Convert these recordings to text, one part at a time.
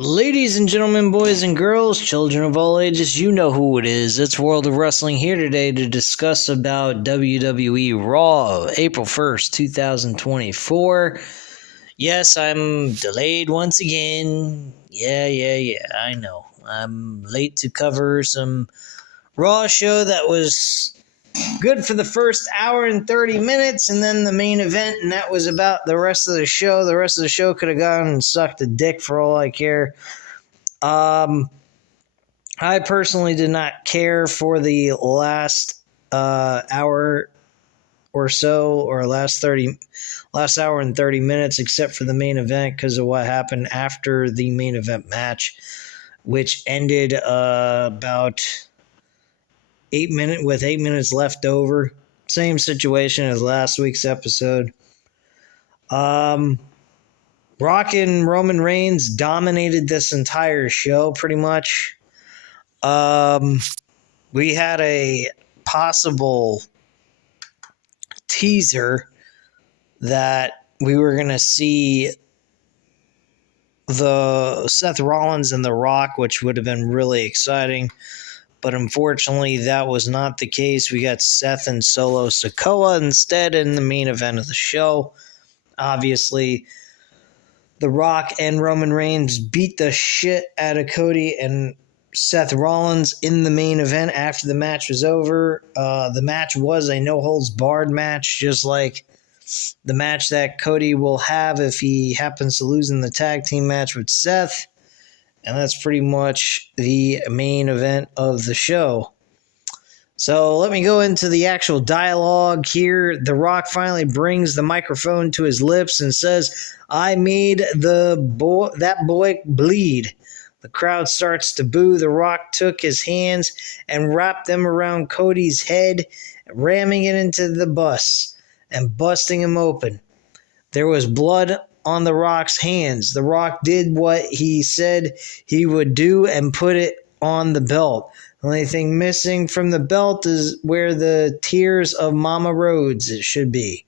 Ladies and gentlemen, boys and girls, children of all ages, you know who it is. It's World of Wrestling here today to discuss about WWE Raw, April 1st, 2024. Yes, I'm delayed once again. Yeah, I know. I'm late to cover some Raw show that was good for the first hour and 30 minutes, and then the main event, and that was about the rest of the show. The rest of the show could have gone and sucked a dick for all I care. I personally did not care for the last hour or so, or last hour and 30 minutes, except for the main event because of what happened after the main event match, which ended about 8 minutes left over. Same situation as last week's episode. Rock and Roman Reigns dominated this entire show pretty much. We had a possible teaser that we were going to see the Seth Rollins and The Rock, which would have been really exciting. But unfortunately, that was not the case. We got Seth and Solo Sikoa instead in the main event of the show. Obviously, The Rock and Roman Reigns beat the shit out of Cody and Seth Rollins in the main event after the match was over. The match was a no-holds-barred match, just like the match that Cody will have if he happens to lose in the tag team match with Seth. And that's pretty much the main event of the show. So let me go into the actual dialogue here. The Rock finally brings the microphone to his lips and says, "I made that boy bleed." The crowd starts to boo. The Rock took his hands and wrapped them around Cody's head, ramming it into the bus and busting him open. There was blood on The Rock's hands. The Rock did what he said he would do and put it on the belt. The only thing missing from the belt is where the tears of Mama Rhodes should be.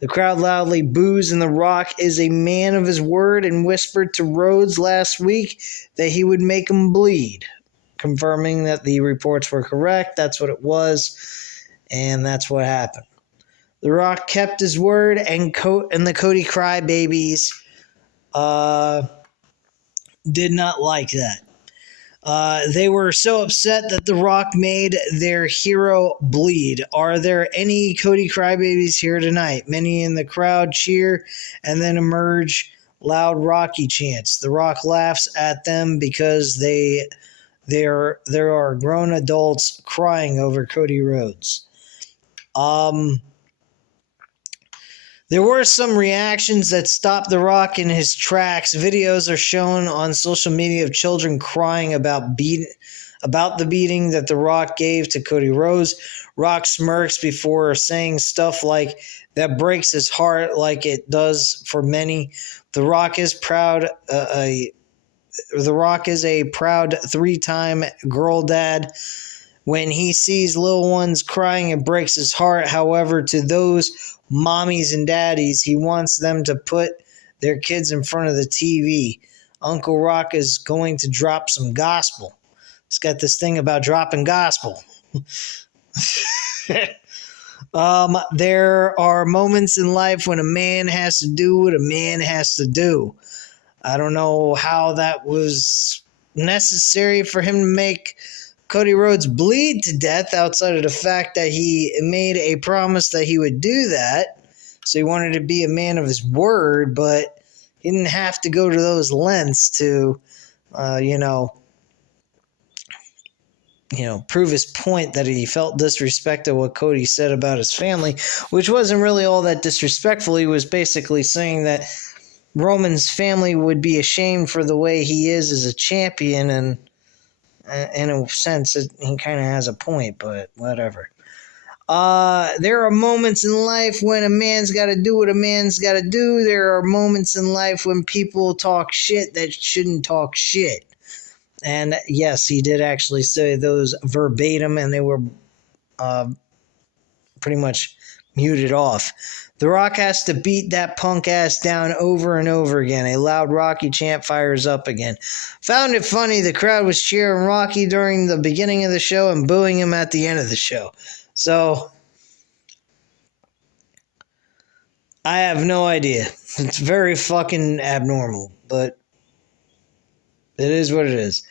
The crowd loudly boos, and The Rock is a man of his word and whispered to Rhodes last week that he would make him bleed, confirming that the reports were correct. That's what it was, and that's what happened. The Rock kept his word, and the Cody crybabies did not like that. They were so upset that The Rock made their hero bleed. Are there any Cody crybabies here tonight? Many in the crowd cheer and then emerge loud Rocky chants. The Rock laughs at them because there are grown adults crying over Cody Rhodes. There were some reactions that stopped The Rock in his tracks. Videos are shown on social media of children crying about the beating that The Rock gave to Cody Rhodes. Rock smirks before saying stuff like, "That breaks his heart," like it does for many. The Rock is a proud three-time girl dad. When he sees little ones crying, it breaks his heart. However, to those mommies and daddies, he wants them to put their kids in front of the TV. Uncle Rock is going to drop some gospel. He's got this thing about dropping gospel. There are moments in life when a man has to do what a man has to do. I don't know how that was necessary for him to make Cody Rhodes bleed to death outside of the fact that he made a promise that he would do that. So he wanted to be a man of his word, but he didn't have to go to those lengths to, prove his point that he felt disrespected what Cody said about his family, which wasn't really all that disrespectful. He was basically saying that Roman's family would be ashamed for the way he is as a champion, and in a sense, he kind of has a point, but whatever. There are moments in life when a man's got to do what a man's got to do. There are moments in life when people talk shit that shouldn't talk shit. And yes, he did actually say those verbatim, and they were pretty much muted off. The Rock has to beat that punk ass down over and over again. A loud Rocky chant fires up again. Found it funny the crowd was cheering Rocky during the beginning of the show and booing him at the end of the show. So, I have no idea. It's very fucking abnormal, but it is what it is.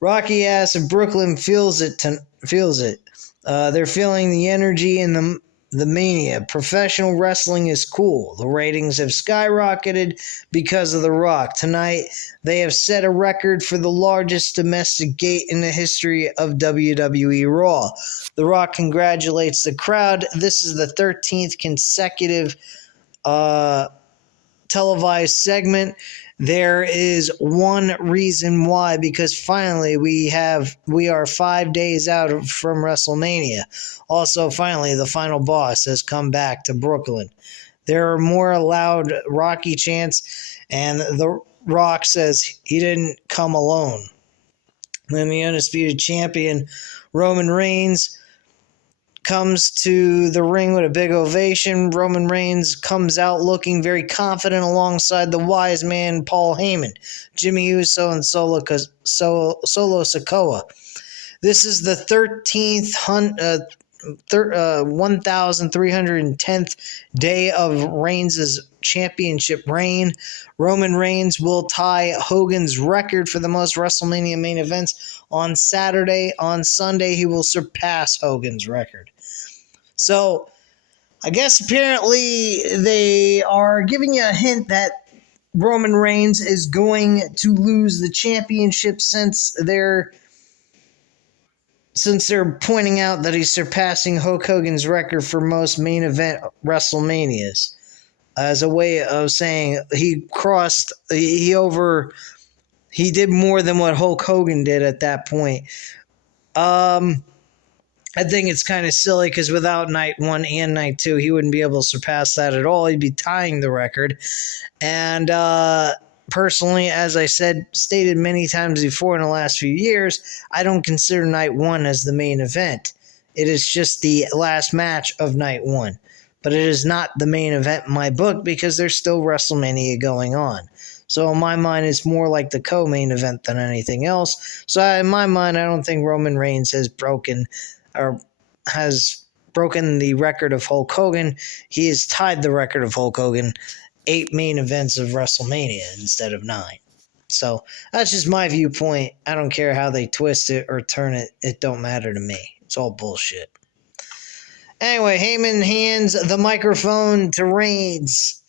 Rocky asks if Brooklyn feels it. They're feeling the energy and the mania. Professional wrestling is cool. The ratings have skyrocketed because of The Rock. Tonight, they have set a record for the largest domestic gate in the history of WWE Raw. The Rock congratulates the crowd. This is the 13th consecutive televised segment. There is one reason why, because finally we are 5 days out from WrestleMania. Also, finally, the final boss has come back to Brooklyn. There are more loud Rocky chants, and The Rock says he didn't come alone. Then the undisputed champion, Roman Reigns, comes to the ring with a big ovation. Roman Reigns comes out looking very confident alongside the wise man Paul Heyman, Jimmy Uso, and Solo Sikoa. This is the 1,310th day of Reigns' championship reign. Roman Reigns will tie Hogan's record for the most WrestleMania main events on Saturday. On Sunday, he will surpass Hogan's record. So, I guess apparently they are giving you a hint that Roman Reigns is going to lose the championship since they're pointing out that he's surpassing Hulk Hogan's record for most main event WrestleManias. As a way of saying he did more than what Hulk Hogan did at that point. I think it's kind of silly because without night 1 and night 2, he wouldn't be able to surpass that at all. He'd be tying the record. And personally, as I stated many times before in the last few years, I don't consider night 1 as the main event. It is just the last match of night 1. But it is not the main event in my book because there's still WrestleMania going on. So in my mind, it's more like the co-main event than anything else. So in my mind, I don't think Roman Reigns has broken the record of Hulk Hogan. He has tied the record of Hulk Hogan, 8 main events of WrestleMania instead of 9. So that's just my viewpoint. I don't care how they twist it or turn it. It don't matter to me. It's all bullshit. Anyway, Heyman hands the microphone to Reigns.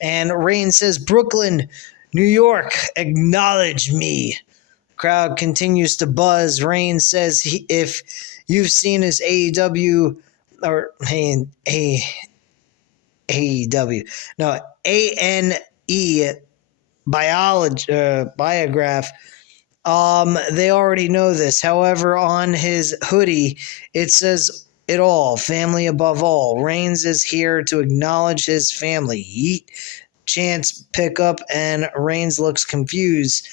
And Reigns says, "Brooklyn, New York, acknowledge me." Crowd continues to buzz. Reigns says if you've seen his AEW ANE biograph, they already know this. However, on his hoodie, it says it all, family above all. Reigns is here to acknowledge his family. Yeet chants pick up, and Reigns looks confused.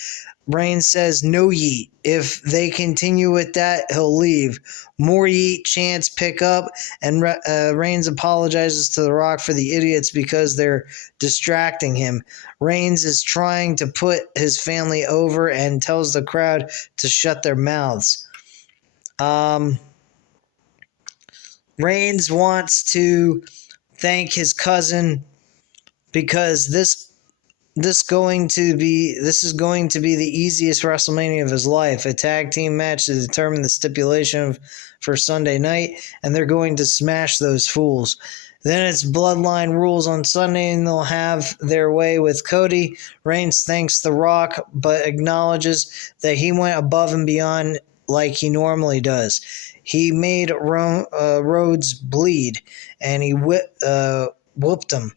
Reigns says no yeet. If they continue with that, he'll leave. More yeet chants pick up, and Reigns apologizes to The Rock for the idiots because they're distracting him. Reigns is trying to put his family over and tells the crowd to shut their mouths. Reigns wants to thank his cousin because this is going to be the easiest WrestleMania of his life. A tag team match to determine the stipulation for Sunday night, and they're going to smash those fools. Then it's Bloodline rules on Sunday, and they'll have their way with Cody. Reigns thanks The Rock, but acknowledges that he went above and beyond like he normally does. He made Rhodes bleed, and he whooped him.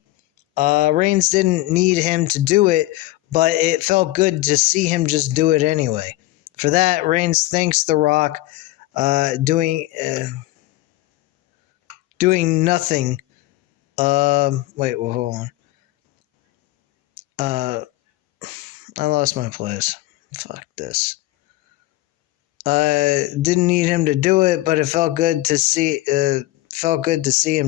Reigns didn't need him to do it, but it felt good to see him just do it anyway. For that, Reigns thanks The Rock, doing nothing. Hold on. I lost my place. Fuck this. Didn't need him to do it, but it felt good to see him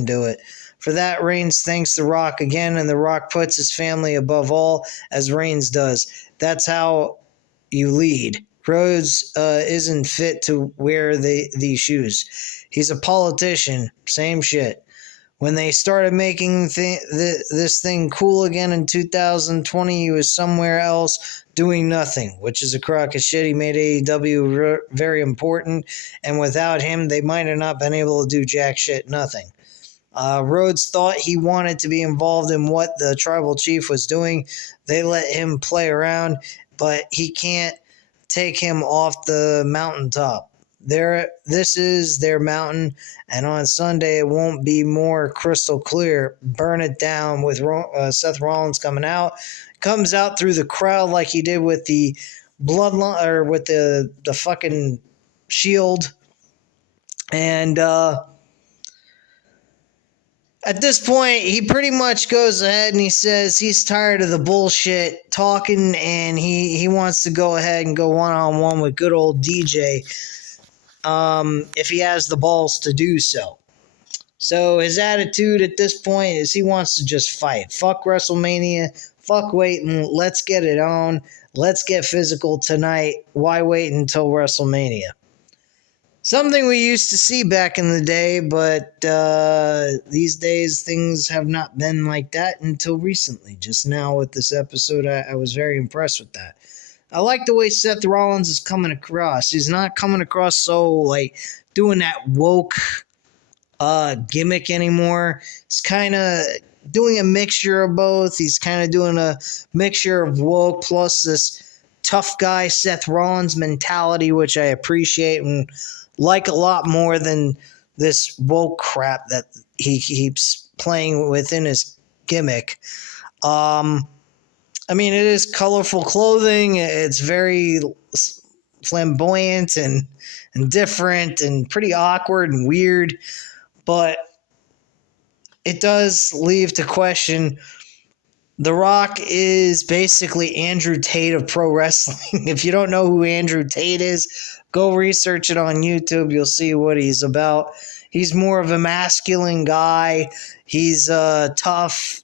do it. For that, Reigns thanks The Rock again, and The Rock puts his family above all, as Reigns does. That's how you lead. Rhodes isn't fit to wear these shoes. He's a politician. Same shit. When they started making this thing cool again in 2020, he was somewhere else doing nothing, which is a crock of shit. He made AEW very important, and without him, they might have not been able to do jack shit, nothing. Rhodes thought he wanted to be involved in what the tribal chief was doing. They let him play around, but he can't take him off the mountaintop. This is their mountain, and on Sunday it won't be more crystal clear. Burn it down with Seth Rollins coming out. Comes out through the crowd like he did with the Bloodline, or with the fucking Shield. And at this point, he pretty much goes ahead and he says he's tired of the bullshit talking, and he wants to go ahead and go one-on-one with good old DJ. If he has the balls to do so. So his attitude at this point is he wants to just fight. Fuck WrestleMania. Fuck waiting. Let's get it on. Let's get physical tonight. Why wait until WrestleMania? Something we used to see back in the day, but these days things have not been like that until recently. Just now with this episode, I was very impressed with that. I like the way Seth Rollins is coming across. He's not coming across so, like, doing that woke gimmick anymore. He's kind of doing a mixture of both. He's kind of doing a mixture of woke plus this tough guy Seth Rollins mentality, which I appreciate and like a lot more than this woke crap that he keeps playing within his gimmick. I mean, it is colorful clothing. It's very flamboyant and different and pretty awkward and weird. But it does leave to question. The Rock is basically Andrew Tate of pro wrestling. If you don't know who Andrew Tate is, go research it on YouTube. You'll see what he's about. He's more of a masculine guy. He's tough,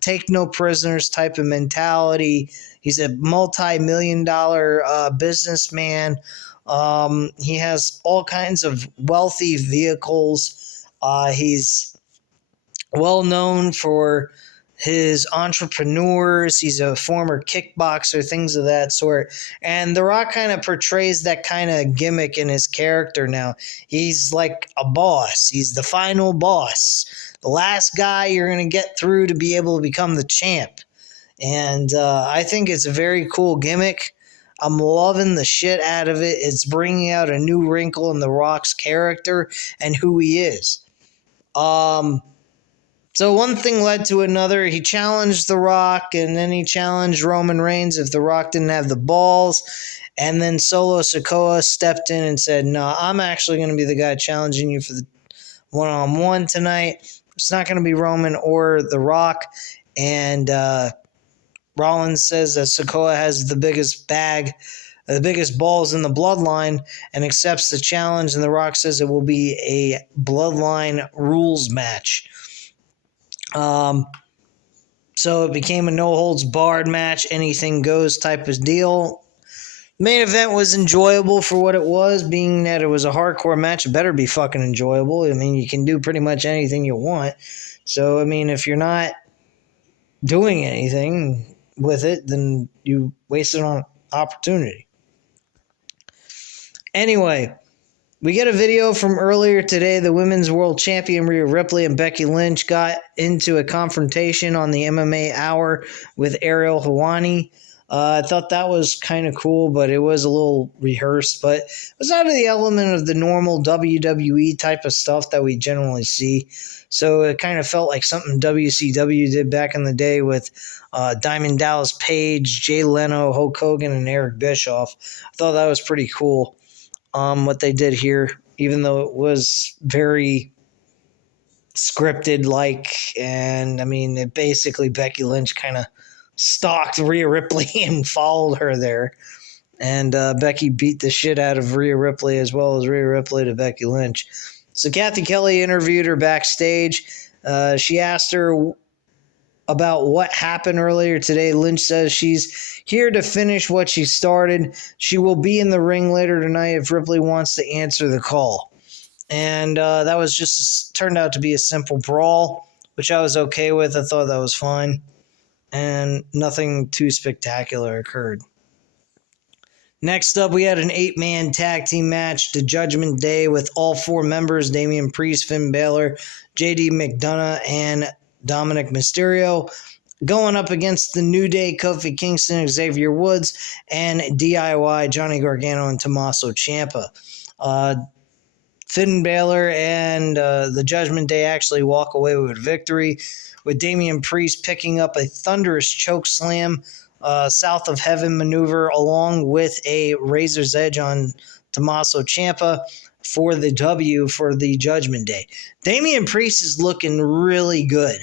take no prisoners type of mentality. He's a multi-million-dollar businessman. He has all kinds of wealthy vehicles. He's well known for his entrepreneurs. He's a former kickboxer, things of that sort. And The Rock kind of portrays that kind of gimmick in his character now. He's like a boss. He's the final boss. The last guy you're going to get through to be able to become the champ. And I think it's a very cool gimmick. I'm loving the shit out of it. It's bringing out a new wrinkle in The Rock's character and who he is. So one thing led to another. He challenged The Rock, and then he challenged Roman Reigns if The Rock didn't have the balls. And then Solo Sikoa stepped in and said, no, I'm actually going to be the guy challenging you for the one-on-one tonight. It's not going to be Roman or The Rock. And Rollins says that Sikoa has the biggest bag, the biggest balls in the Bloodline, and accepts the challenge. And The Rock says it will be a Bloodline rules match. So it became a no-holds-barred match, anything goes type of deal. The main event was enjoyable for what it was, being that it was a hardcore match. It better be fucking enjoyable. I mean, you can do pretty much anything you want. So, I mean, if you're not doing anything with it, then you wasted an opportunity. Anyway, we get a video from earlier today. The Women's World Champion Rhea Ripley and Becky Lynch got into a confrontation on the MMA Hour with Ariel Helwani. I thought that was kind of cool, but it was a little rehearsed. But it was out of the element of the normal WWE type of stuff that we generally see. So it kind of felt like something WCW did back in the day with Diamond Dallas Page, Jay Leno, Hulk Hogan, and Eric Bischoff. I thought that was pretty cool. What they did here, even though it was very scripted and I mean, it basically Becky Lynch kind of stalked Rhea Ripley and followed her there, and Becky beat the shit out of Rhea Ripley as well as Rhea Ripley to Becky Lynch. So Kathy Kelly interviewed her backstage. She asked her about what happened earlier today. Lynch says she's here to finish what she started. She will be in the ring later tonight if Ripley wants to answer the call. And that was just turned out to be a simple brawl, which I was okay with. I thought that was fine. And nothing too spectacular occurred. Next up, we had an 8-man tag team match, the Judgment Day, with all 4 members, Damian Priest, Finn Balor, JD McDonough, and Dominic Mysterio, going up against the New Day, Kofi Kingston, Xavier Woods, and DIY, Johnny Gargano and Tommaso Ciampa. Finn Balor and the Judgment Day actually walk away with victory, with Damian Priest picking up a thunderous choke slam, South of Heaven maneuver, along with a Razor's Edge on Tommaso Ciampa for the W for the Judgment Day. Damian Priest is looking really good.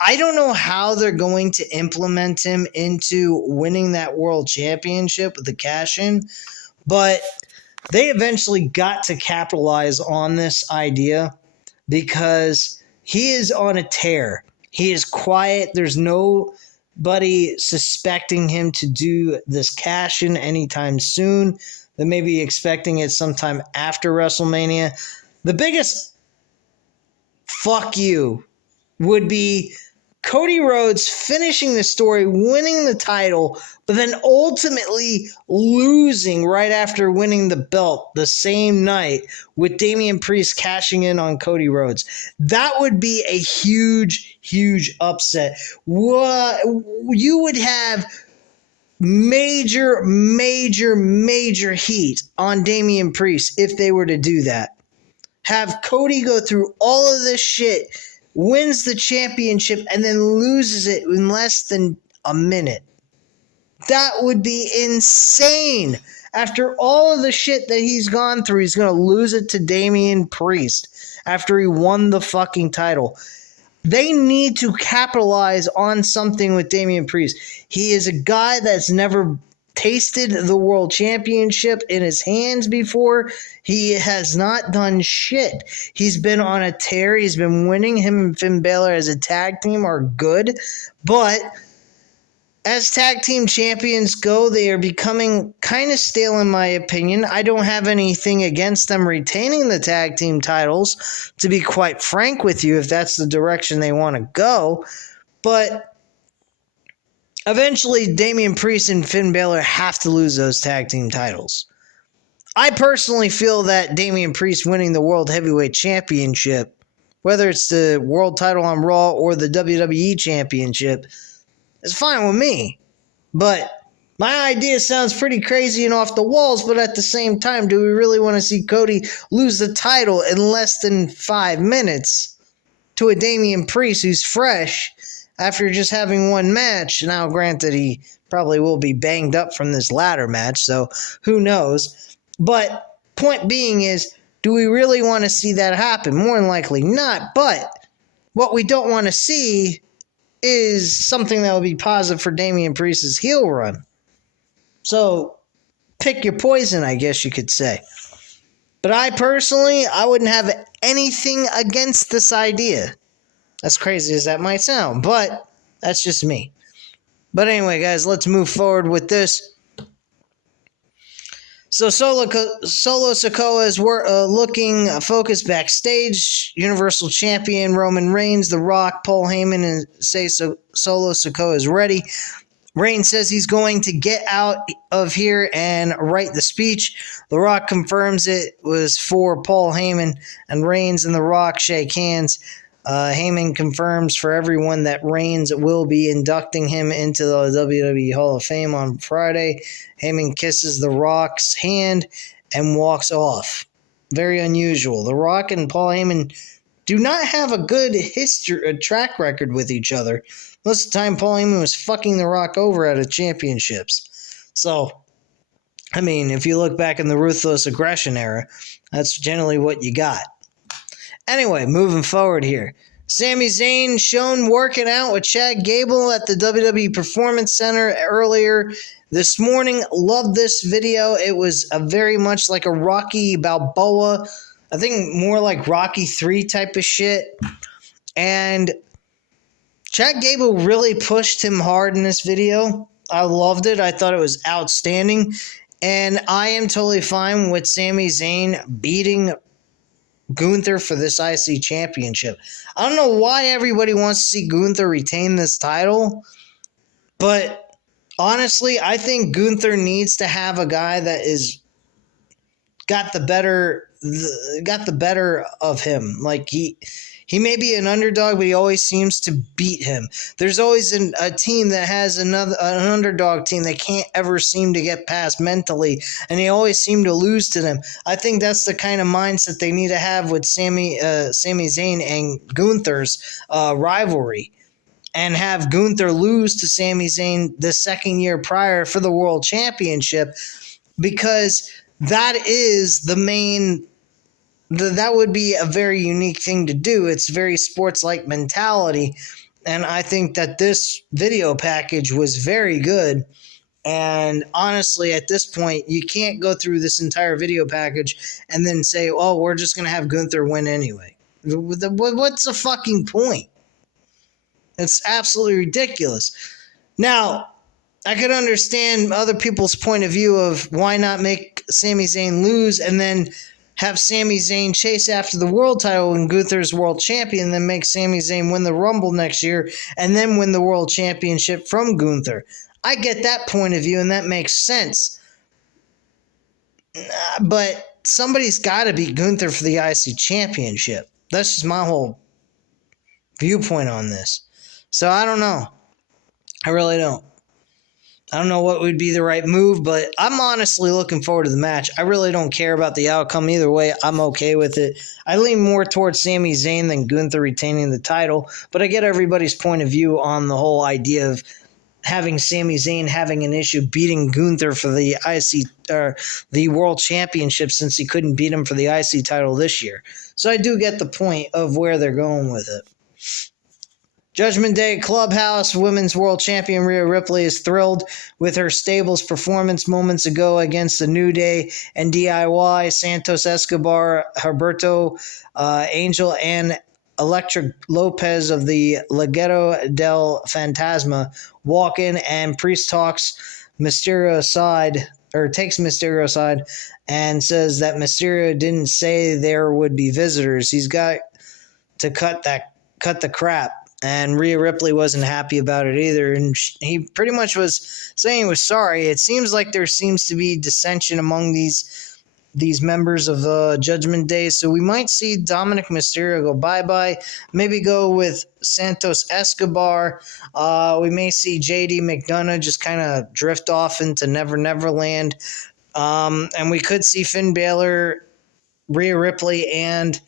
I don't know how they're going to implement him into winning that world championship with the cash-in, but they eventually got to capitalize on this idea because he is on a tear. He is quiet. There's nobody suspecting him to do this cash-in anytime soon. They may be expecting it sometime after WrestleMania. The biggest fuck you would be Cody Rhodes finishing the story, winning the title, but then ultimately losing right after winning the belt the same night with Damian Priest cashing in on Cody Rhodes. That would be a huge, huge upset. You would have major heat on Damian Priest if they were to do that. Have Cody go through all of this shit, wins the championship, and then loses it in less than a minute. That would be insane. After all of the shit that he's gone through, he's going to lose it to Damian Priest after he won the fucking title. They need to capitalize on something with Damian Priest. He is a guy that's never tasted the world championship in his hands before. He has not done shit. He's been on a tear. He's been winning. Him and Finn Balor as a tag team are good. But as tag team champions go, they are becoming kind of stale in my opinion. I don't have anything against them retaining the tag team titles, to be quite frank with you, if that's the direction they want to go. But eventually, Damian Priest and Finn Balor have to lose those tag team titles. I personally feel that Damian Priest winning the World Heavyweight Championship, whether it's the world title on Raw or the WWE Championship, is fine with me. But my idea sounds pretty crazy and off the walls, but at the same time, do we really want to see Cody lose the title in less than 5 minutes to a Damian Priest who's fresh after just having one match? Now, granted, he probably will be banged up from this ladder match, so who knows. But point being is, do we really want to see that happen? More than likely not, but what we don't want to see is something that would be positive for Damian Priest's heel run. So, pick your poison, I guess you could say. But I wouldn't have anything against this idea. As crazy as that might sound, but that's just me. But anyway, guys, let's move forward with this. So Solo Sikoa is looking focused backstage. Universal Champion Roman Reigns, The Rock, Paul Heyman, and Solo Sikoa is ready. Reigns says he's going to get out of here and write the speech. The Rock confirms it was for Paul Heyman, and Reigns and The Rock shake hands. Heyman confirms for everyone that Reigns will be inducting him into the WWE Hall of Fame on Friday. Heyman kisses The Rock's hand and walks off. Very unusual. The Rock and Paul Heyman do not have a good track record with each other. Most of the time, Paul Heyman was fucking The Rock over at the championships. So, I mean, if you look back in the Ruthless Aggression era, that's generally what you got. Anyway, moving forward here. Sami Zayn shown working out with Chad Gable at the WWE Performance Center earlier this morning. Loved this video. It was very much like a Rocky Balboa, I think more like Rocky 3 type of shit. And Chad Gable really pushed him hard in this video. I loved it. I thought it was outstanding. And I am totally fine with Sami Zayn beating Gunther for this IC championship. I don't know why everybody wants to see Gunther retain this title, but honestly, I think Gunther needs to have a guy that is got the better of him. Like he may be an underdog, but he always seems to beat him. There's always a team that has an underdog team that can't ever seem to get past mentally, and they always seem to lose to them. I think that's the kind of mindset they need to have with Sami Zayn and Gunther's rivalry, and have Gunther lose to Sami Zayn the second year prior for the World Championship, because that is the main. That would be a very unique thing to do. It's very sports-like mentality, and I think that this video package was very good. And honestly, at this point, you can't go through this entire video package and then say, oh, we're just going to have Gunther win anyway. What's the fucking point? It's absolutely ridiculous. Now, I could understand other people's point of view of why not make Sami Zayn lose and then have Sami Zayn chase after the world title and Gunther's world champion, then make Sami Zayn win the Rumble next year and then win the world championship from Gunther. I get that point of view, and that makes sense. But somebody's got to beat Gunther for the IC championship. That's just my whole viewpoint on this. So I don't know. I really don't. I don't know what would be the right move, but I'm honestly looking forward to the match. I really don't care about the outcome either way. I'm okay with it. I lean more towards Sami Zayn than Gunther retaining the title, but I get everybody's point of view on the whole idea of having Sami Zayn having an issue beating Gunther for the IC or the World Championship since he couldn't beat him for the IC title this year. So I do get the point of where they're going with it. Judgment Day Clubhouse Women's World Champion Rhea Ripley is thrilled with her stable's performance moments ago against the New Day and DIY. Santos Escobar, Humberto Angel, and Electric Lopez of the Legado del Fantasma walk in, and Priest takes Mysterio aside and says that Mysterio didn't say there would be visitors. He's got to cut the crap. And Rhea Ripley wasn't happy about it either, and he pretty much was saying he was sorry. It seems like there seems to be dissension among these members of Judgment Day, so we might see Dominic Mysterio go bye-bye, maybe go with Santos Escobar. We may see JD McDonough just kind of drift off into Never Never Land, and we could see Finn Balor, Rhea Ripley, and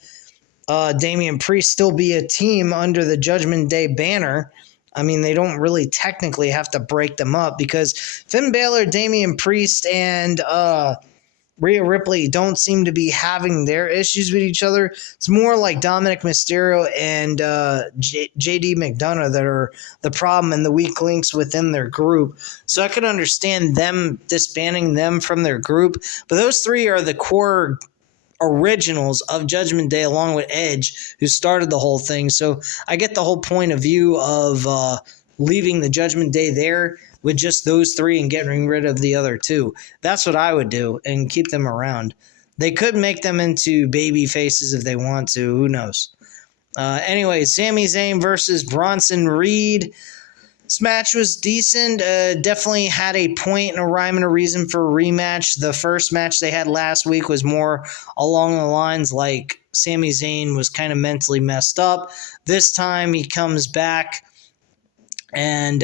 Damian Priest still be a team under the Judgment Day banner. I mean, they don't really technically have to break them up because Finn Balor, Damian Priest, and Rhea Ripley don't seem to be having their issues with each other. It's more like Dominic Mysterio and JD McDonough that are the problem and the weak links within their group. So I could understand them disbanding them from their group, but those three are the core originals of Judgment Day along with Edge, who started the whole thing. So I get the whole point of view of leaving the Judgment Day there with just those three and getting rid of the other two. That's what I would do and keep them around. They could make them into baby faces if they want to. Who knows? Anyway, Sami Zayn versus Bronson Reed. This match was decent. Definitely had a point and a rhyme and a reason for a rematch. The first match they had last week was more along the lines like Sami Zayn was kind of mentally messed up. This time he comes back and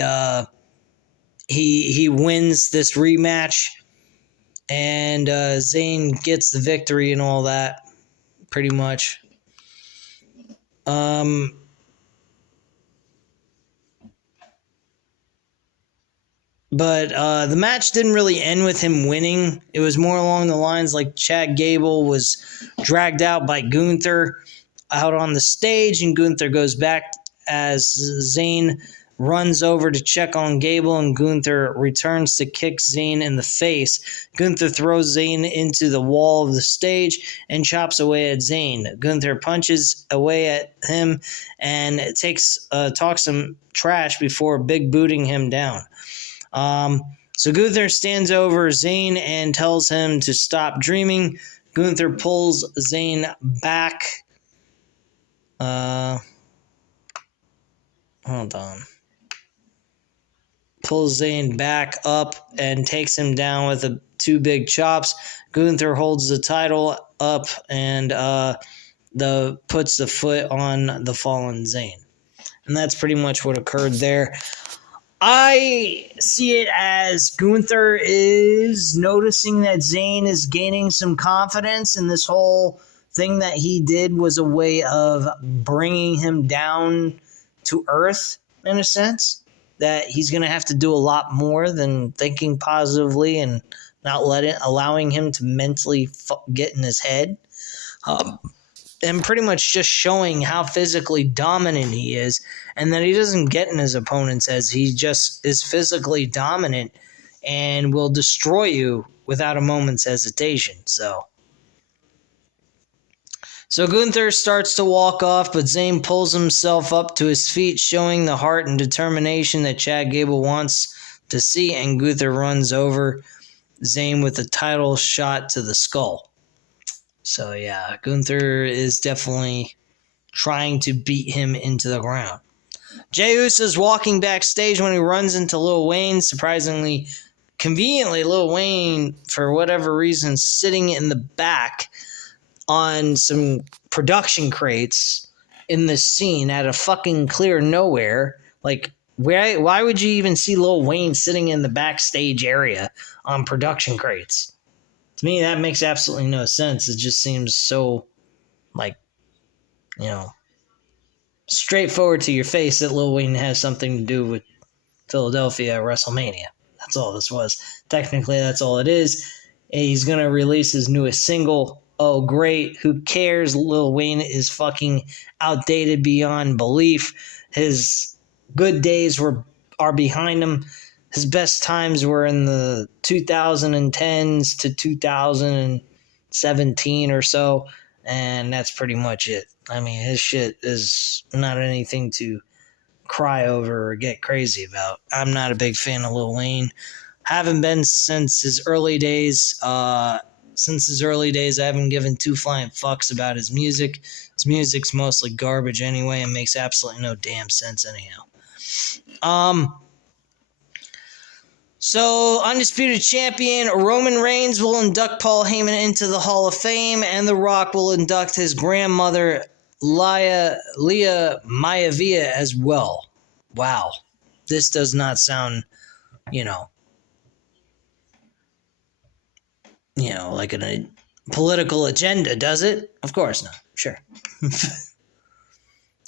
he wins this rematch, and Zayn gets the victory and all that, pretty much. But the match didn't really end with him winning. It was more along the lines like Chad Gable was dragged out by Gunther out on the stage, and Gunther goes back as Zayn runs over to check on Gable, and Gunther returns to kick Zayn in the face. Gunther throws Zayn into the wall of the stage and chops away at Zayn. Gunther punches away at him and talks some trash before big booting him down. So Gunther stands over Zayn and tells him to stop dreaming. Gunther pulls Zayn back. Hold on. Pulls Zayn back up and takes him down with two big chops. Gunther holds the title up and puts the foot on the fallen Zayn. And that's pretty much what occurred there. I see it as Gunther is noticing that Zayn is gaining some confidence, and this whole thing that he did was a way of bringing him down to earth, in a sense. That he's going to have to do a lot more than thinking positively and not allowing him to mentally get in his head. And pretty much just showing how physically dominant he is, and that he doesn't get in his opponent's heads. He just is physically dominant and will destroy you without a moment's hesitation. So Gunther starts to walk off, but Zayn pulls himself up to his feet, showing the heart and determination that Chad Gable wants to see, and Gunther runs over Zayn with a title shot to the skull. So yeah, Gunther is definitely trying to beat him into the ground. Jey Uso's walking backstage when he runs into Lil Wayne. Surprisingly, conveniently, Lil Wayne, for whatever reason, sitting in the back on some production crates in this scene at a fucking clear nowhere. Like, why would you even see Lil Wayne sitting in the backstage area on production crates? To me, that makes absolutely no sense. It just seems so, straightforward to your face that Lil Wayne has something to do with Philadelphia at WrestleMania. That's all this was. Technically, that's all it is. He's going to release his newest single. Oh, great. Who cares? Lil Wayne is fucking outdated beyond belief. His good days are behind him. His best times were in the 2010s to 2017 or so, and that's pretty much it. I mean, his shit is not anything to cry over or get crazy about. I'm not a big fan of Lil Wayne. Haven't been since his early days. Since his early days, I haven't given two flying fucks about his music. His music's mostly garbage anyway and makes absolutely no damn sense anyhow. So, Undisputed Champion Roman Reigns will induct Paul Heyman into the Hall of Fame, and The Rock will induct his grandmother, Leah Maivia, as well. Wow. This does not sound, like a political agenda, does it? Of course not. Sure.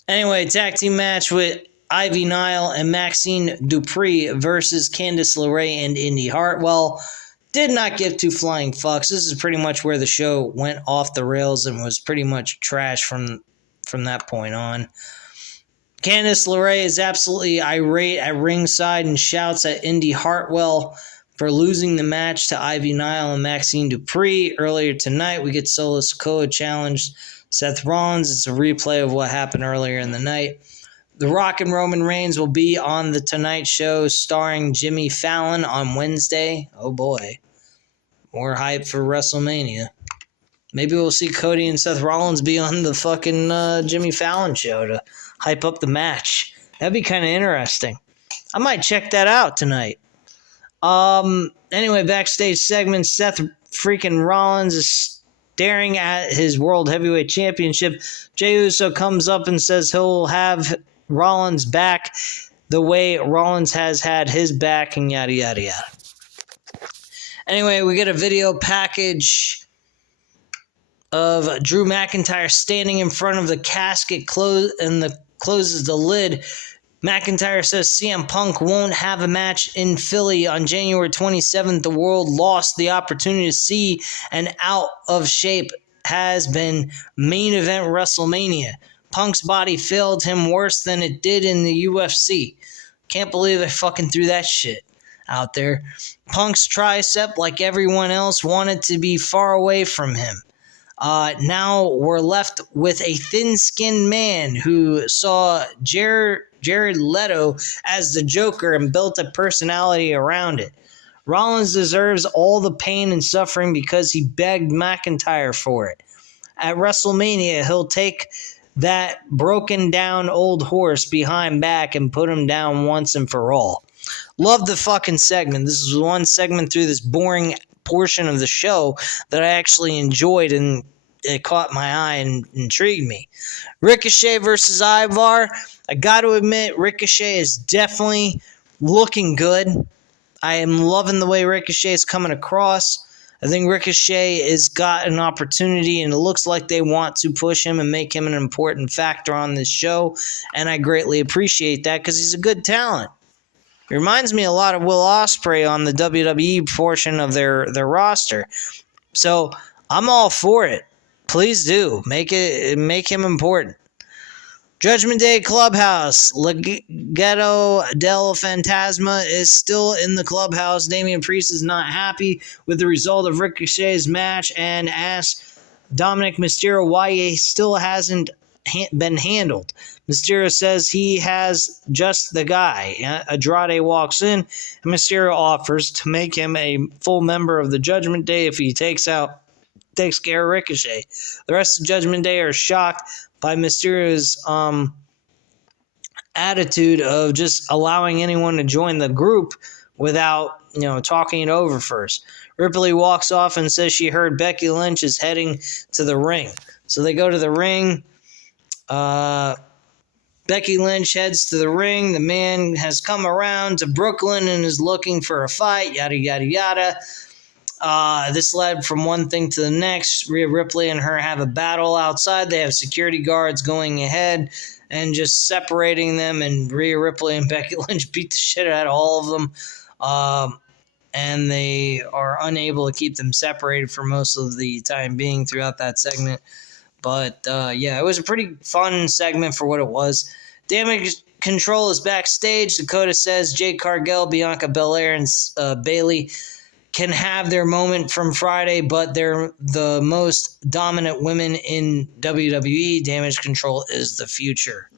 Anyway, tag team match with Ivy Nile and Maxine Dupree versus Candice LeRae and Indy Hartwell. Did not give two flying fucks. This is pretty much where the show went off the rails and was pretty much trash from that point on. Candice LeRae is absolutely irate at ringside and shouts at Indy Hartwell for losing the match to Ivy Nile and Maxine Dupree. Earlier tonight, we get Solo Sikoa challenged Seth Rollins. It's a replay of what happened earlier in the night. The Rock and Roman Reigns will be on The Tonight Show starring Jimmy Fallon on Wednesday. Oh boy. More hype for WrestleMania. Maybe we'll see Cody and Seth Rollins be on the fucking Jimmy Fallon show to hype up the match. That'd be kind of interesting. I might check that out tonight. Anyway, backstage segment, Seth freaking Rollins is staring at his World Heavyweight Championship. Jey Uso comes up and says he'll have Rollins back the way Rollins has had his back, and yada, yada, yada. Anyway, we get a video package of Drew McIntyre standing in front of the casket closes the lid. McIntyre says CM Punk won't have a match in Philly on January 27th. The world lost the opportunity to see an out-of-shape has-been main event WrestleMania. Punk's body failed him worse than it did in the UFC. Can't believe I fucking threw that shit out there. Punk's tricep, like everyone else, wanted to be far away from him. Now we're left with a thin-skinned man who saw Jared Leto as the Joker and built a personality around it. Rollins deserves all the pain and suffering because he begged McIntyre for it. At WrestleMania, he'll take that broken down old horse behind back and put him down once and for all. Love the fucking segment. This is one segment through this boring portion of the show that I actually enjoyed, and it caught my eye and intrigued me. Ricochet versus Ivar. I got to admit, Ricochet is definitely looking good. I am loving the way Ricochet is coming across. I think Ricochet has got an opportunity, and it looks like they want to push him and make him an important factor on this show, and I greatly appreciate that because he's a good talent. He reminds me a lot of Will Ospreay on the WWE portion of their roster. So I'm all for it. Please do. Make him important. Judgment Day Clubhouse. Legado del Fantasma is still in the clubhouse. Damian Priest is not happy with the result of Ricochet's match and asks Dominic Mysterio why he still hasn't been handled. Mysterio says he has just the guy. Andrade walks in, and Mysterio offers to make him a full member of the Judgment Day if he takes care of Ricochet. The rest of Judgment Day are shocked by Mysterio's attitude of just allowing anyone to join the group without, talking it over first. Ripley walks off and says she heard Becky Lynch is heading to the ring. So they go to the ring. Becky Lynch heads to the ring. The man has come around to Brooklyn and is looking for a fight, yada, yada, yada. This led from one thing to the next. Rhea Ripley and her have a battle outside. They have security guards going ahead and just separating them, and Rhea Ripley and Becky Lynch beat the shit out of all of them. And they are unable to keep them separated for most of the time being throughout that segment. But, it was a pretty fun segment for what it was. Damage Control is backstage. Dakota says Jade Cargill, Bianca Belair, and Bayley can have their moment from Friday, but they're the most dominant women in WWE. Damage Control is the future.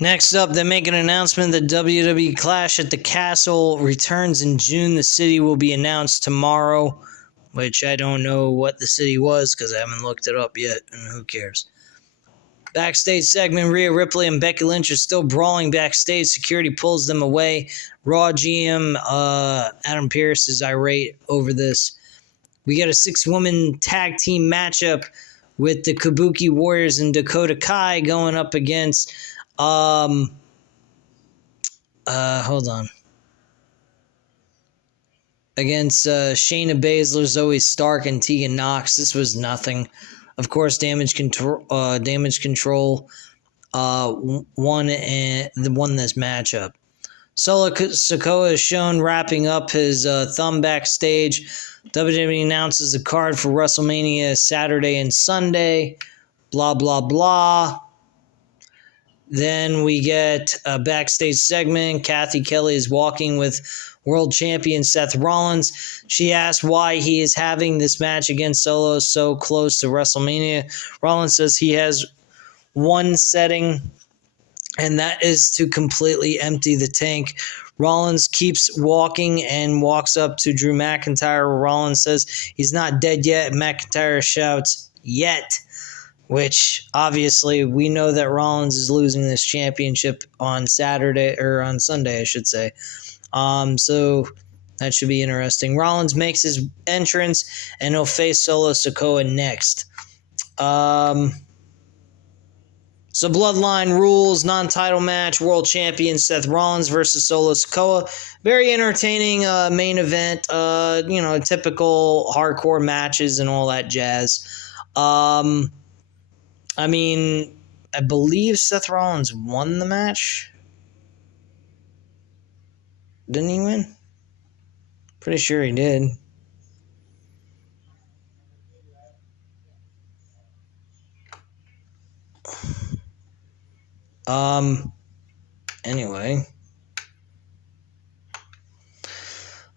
Next up, they make an announcement that WWE Clash at the Castle returns in June. The city will be announced tomorrow, which I don't know what the city was because I haven't looked it up yet, and who cares. Backstage segment, Rhea Ripley and Becky Lynch are still brawling backstage. Security pulls them away. Raw GM Adam Pearce is irate over this. We got a 6-woman tag team matchup with the Kabuki Warriors and Dakota Kai going up against against Shayna Baszler, Zoe Stark, and Tegan Nox. This was nothing. Of course, Damage Control won this matchup. Solo Sikoa is shown wrapping up his thumb backstage. WWE announces the card for WrestleMania Saturday and Sunday. Blah, blah, blah. Then we get a backstage segment. Kathy Kelly is walking with world champion Seth Rollins. She asks why he is having this match against Solo so close to WrestleMania. Rollins says he has one setting, and that is to completely empty the tank. Rollins keeps walking and walks up to Drew McIntyre. Rollins says he's not dead yet. McIntyre shouts, "Yet," which obviously we know that Rollins is losing this championship on Saturday, or on Sunday, I should say. So that should be interesting. Rollins makes his entrance, and he'll face Solo Sikoa next. So Bloodline rules, non-title match, world champion Seth Rollins versus Solo Sikoa. Very entertaining main event, typical hardcore matches and all that jazz. I believe Seth Rollins won the match. Didn't he win? Pretty sure he did. Anyway.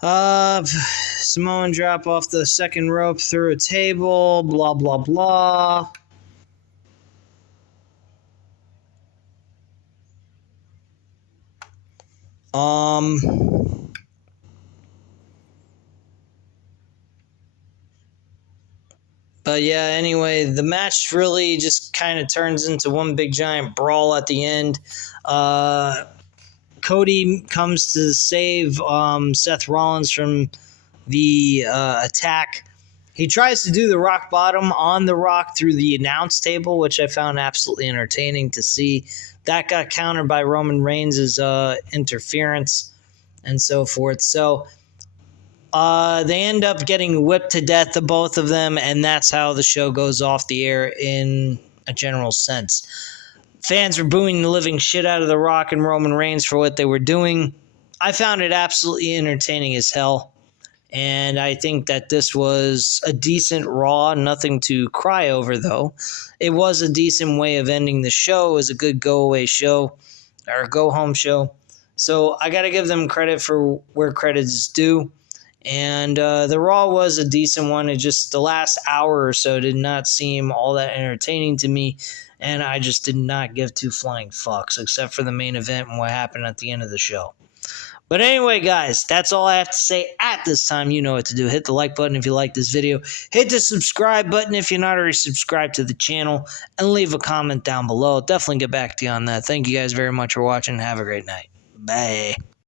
Samoan drop off the second rope through a table, blah, blah, blah. But yeah, anyway, the match really just kind of turns into one big giant brawl at the end. Cody comes to save Seth Rollins from the attack. He tries to do the rock bottom on the rock through the announce table, which I found absolutely entertaining to see. That got countered by Roman Reigns' interference and so forth. So they end up getting whipped to death, the both of them, and that's how the show goes off the air in a general sense. Fans were booing the living shit out of The Rock and Roman Reigns for what they were doing. I found it absolutely entertaining as hell. And I think that this was a decent Raw, nothing to cry over, though. It was a decent way of ending the show. It was a good go-away show, or go-home show. So I got to give them credit for where credit is due. And the Raw was a decent one. It just, the last hour or so did not seem all that entertaining to me. And I just did not give two flying fucks, except for the main event and what happened at the end of the show. But anyway, guys, that's all I have to say at this time. You know what to do. Hit the like button if you like this video. Hit the subscribe button if you're not already subscribed to the channel. And leave a comment down below. Definitely get back to you on that. Thank you guys very much for watching. Have a great night. Bye.